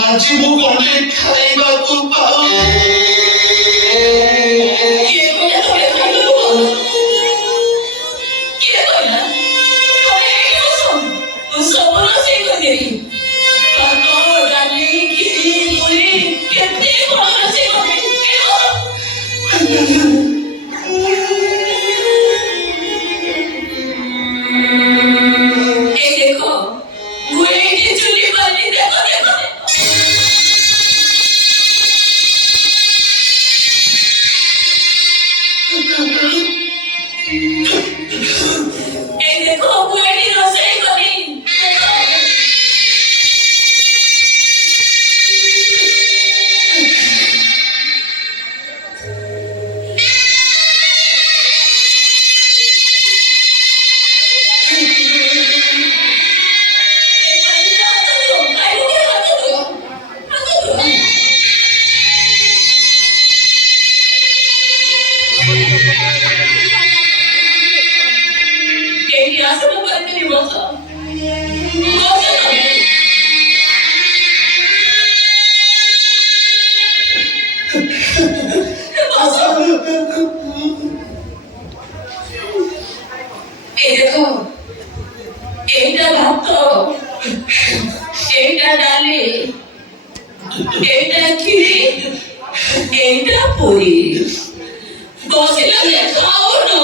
ଆଜି ମୁଁ ଗଣ୍ଡେ ଖାଇବାକୁ ପାଉନି। କିଏ କହିଲା ତମେ ଖାଇବାକୁ ପାଉନ? କିଏ କହିଲା? ତମେ ଏଇଠି ବସ, ମୁଁ ସବୁ ରୋଷେଇ କରିଦେବି। ଭାତ, ଡାଲି, ଖିରି, ପୁରୀ, କେତେ କଣ ରୋଷେଇ କରିଦେବି। এই দেখো, ମୁଁ ଏଇଠି ଚୁଲି ବାଲି ଦେଖ ଦେଖ ଦେଖ। এই দেখো, ମୁଁ ଏଇଠି ରୋଷେଇ କରି ଦେଖ। ଏଇଠି ଆସ ମୁଁ କରିଦେବି ବସ। ବସ ତମେ। ବସ। এই দেখো, এইটা ভাত, এইটা ডালি, এইটা খিরি, এইটা পুরি। বসিলে খাও না।